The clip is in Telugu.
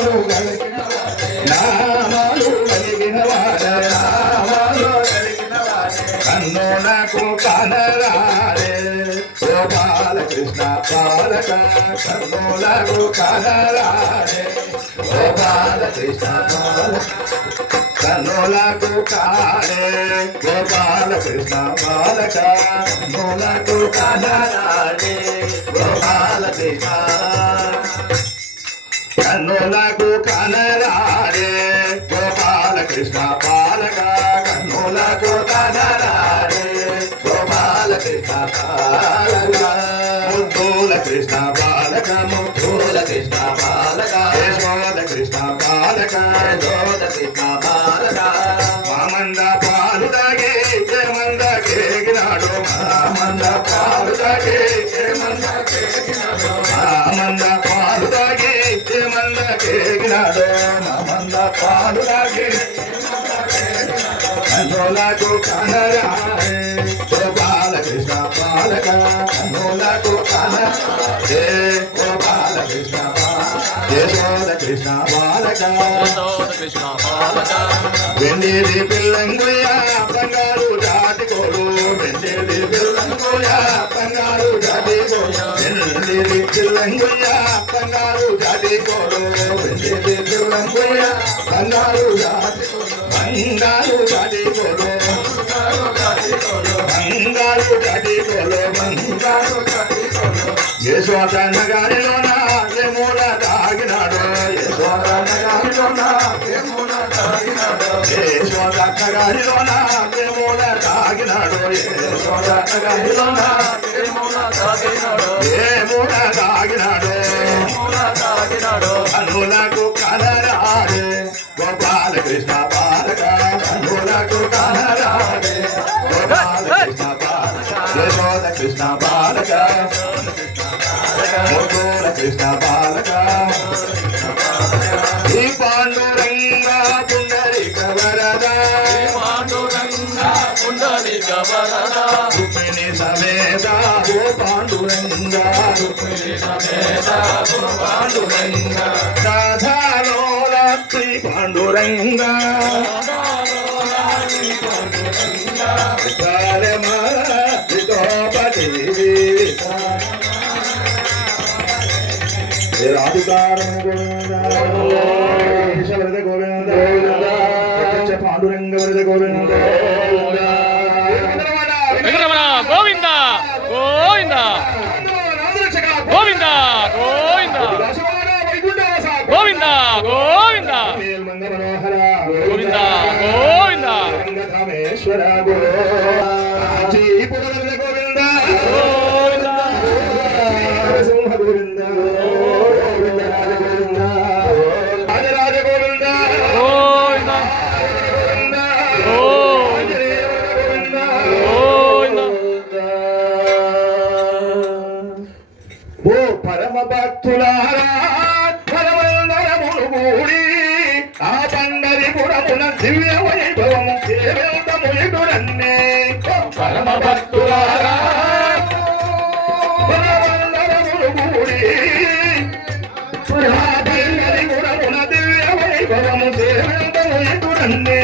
నామాలు నామాలు కలిగిన నామాలు కన్ను నాకు కనరాలే గోపాల కృష్ణ పాలక కన్ను నాకు కనరాలే గోపాల కృష్ణ పాలక కన్నులకు కాలే గోపాల కృష్ణ బాలక కన్నులకు కన్నులకు కనరారే గోపాల కృష్ణ పాలక కన్నులకు కనరారే గోపాల కృష్ణ బాలక ముద్దుల కృష్ణ పాలక ముద్దుల కృష్ణ పాలక. యశోద కృష్ణ పాలక యశోద కృష్ణ పాలక. మామంద పాలు తాగే మంద కేగినాడు. మామంద పాలు తాగే కేగినాడు మామంద పాలు తాగే కన్నులకు కనరారే బాలకృష్ణ కృష్ణ బాలక కన్నులకు కనరారే గోపాల కృష్ణ యశోద కృష్ణ బాలక యశోద కృష్ణ బాలక వెండిది పిల్లంగుయ బంగారు జాతి కోడు వెండిది పిల్లంగుయ బంగారు జాతి కోడు వెండిది పిల్లంగుయ బంగారు జాతి కోడు వెండిది బంగారు బంగారు గాడి గోలో బంగారు గాడి గోలో బంగారు గాడి గోలో యశ్వాత నగారిలోన మూల తాగినాడు యశ్వాత నగారిలోన మూల తాగినాడు యశ్వాత నగారిలోన మూల తాగినాడు యశ్వాత నగారిలోన మూల తాగినాడు ఏ మూల తాగినాడు మూల తాగినాడు అనులా కృష్ణ బాలక యశోద కృష్ణ బాలక ఈ పాండురంగ పుండరిక వరద పాండురంగ వరద రుక్మిణి సమేత ఓ పాండురంగ రుక్మిణి సమేత ఓ పాండురంగ పాండురంగ. రాజుకారం గోవింద గోవింద పాండురంగ వరద గోవింద గోవింద గోవింద గోవింద. గోవింద గోవింద. గోవింద గోవింద. గోవింద గోవింద. రామ భక్తులారా మూడి ఆ పండరి పురమున దివ్య వైభవము చేరంతముడురన్నే పరమ భక్తులారా ఆ పండరి పురమున దివ్య వైభవము చేరంతముడురన్నే